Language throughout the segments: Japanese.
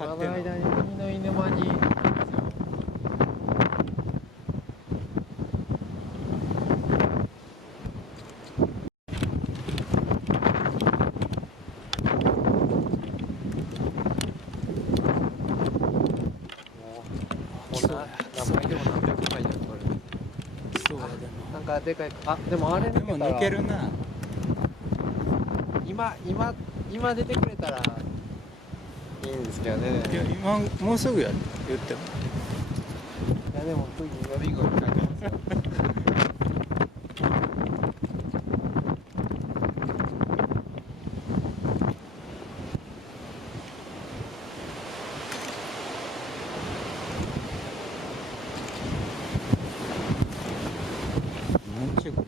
今の買ってんの間に海の犬間にそうや何枚でも何百枚じゃんこれ。そうやでなんかでかいでもあれもでも抜けるな。今出てくれたらいいんですけどね。いや今もうすぐや言ってもいやでも次予備軍書いてますよ。何ちゅうかな。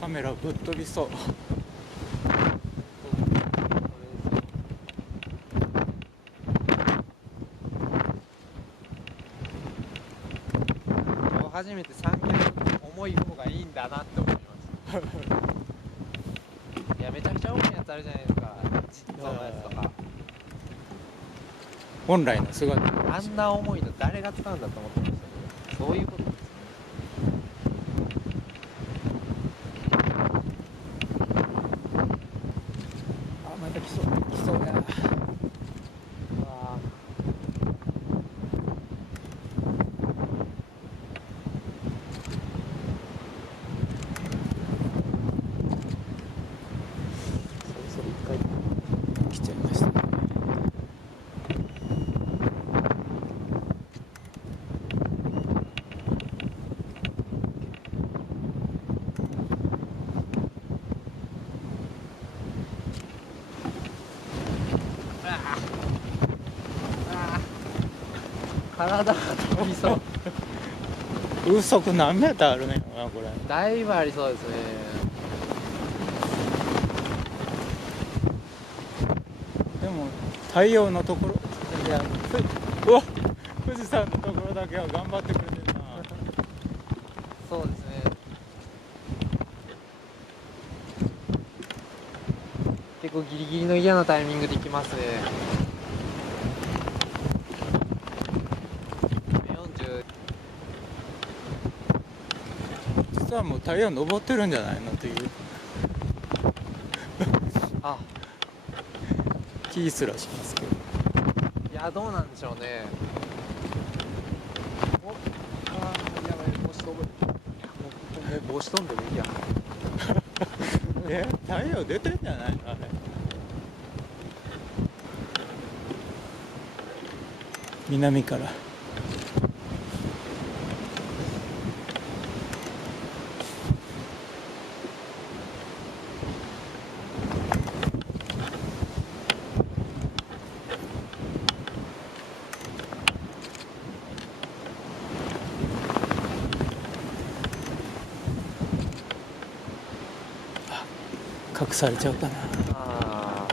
カメラぶっ飛びそう。今日初めて三脚重い方がいいんだなって思いましたいやめちゃくちゃ重いやつあるじゃないですか、実装のやつとか。本来の姿。あんな重いの誰が使うんだと思ってましたけど、そういうことですね。あ、また来そうや。あそろそろ一回来ちゃいましたね。体が飛びそう風速何メーターあるねんなこれ。だいぶありそうですね。でも太陽のところ、いやうわ富士山のところだけは頑張ってくれてるな。そうですね。結構ギリギリの嫌なタイミングで来ますね。40。実はもう太陽昇ってるんじゃないのっていうあ、気すらしますけど。いやどうなんでしょうね。お、あー、やばい、帽子飛ぶ。もう帽子飛んでもいいや。太陽出てんじゃないのあれ。南から隠されちゃうかな。あ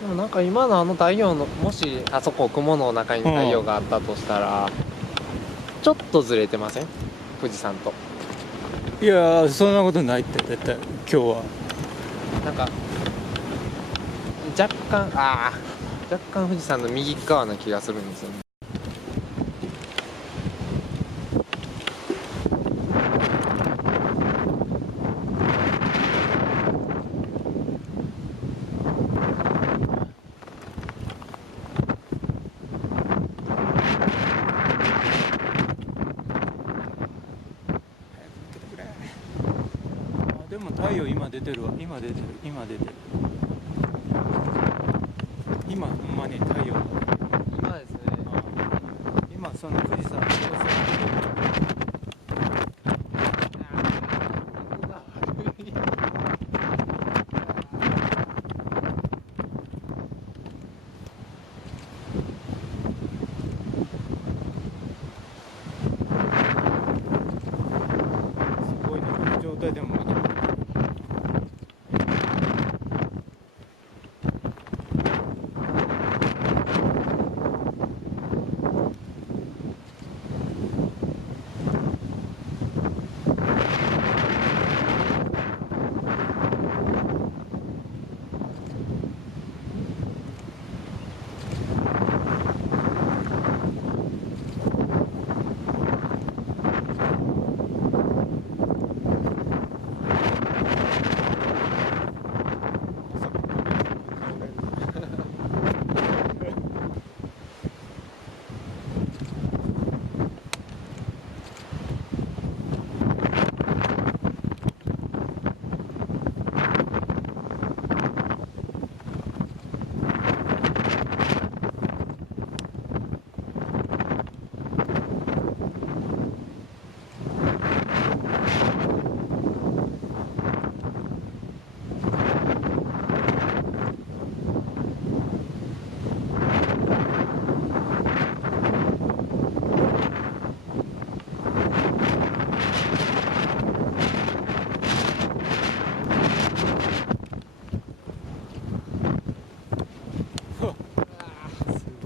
ー、でもなんか今のあの太陽の、もしあそこ雲の中に太陽があったとしたら、ちょっとずれてません？富士山と。いやーそんなことないって絶対今日は。なんか若干富士山の右側な気がするんですよね。でも太陽今出てるわ。今出てる。今ほんまに太陽が今ですね。今その富士山の様子がすごいねこの状態でも。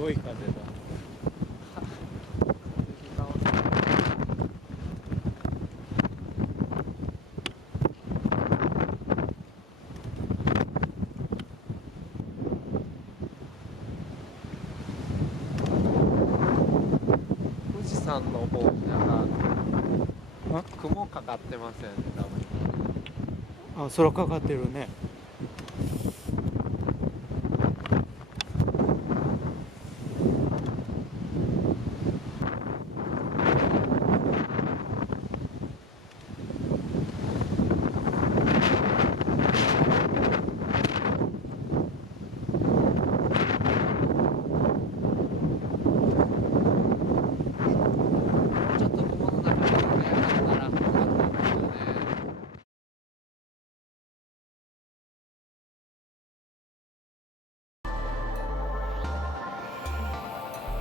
ごい風だ。富士山の方なんか雲かかってますよね、多分。あ、空かかってるね。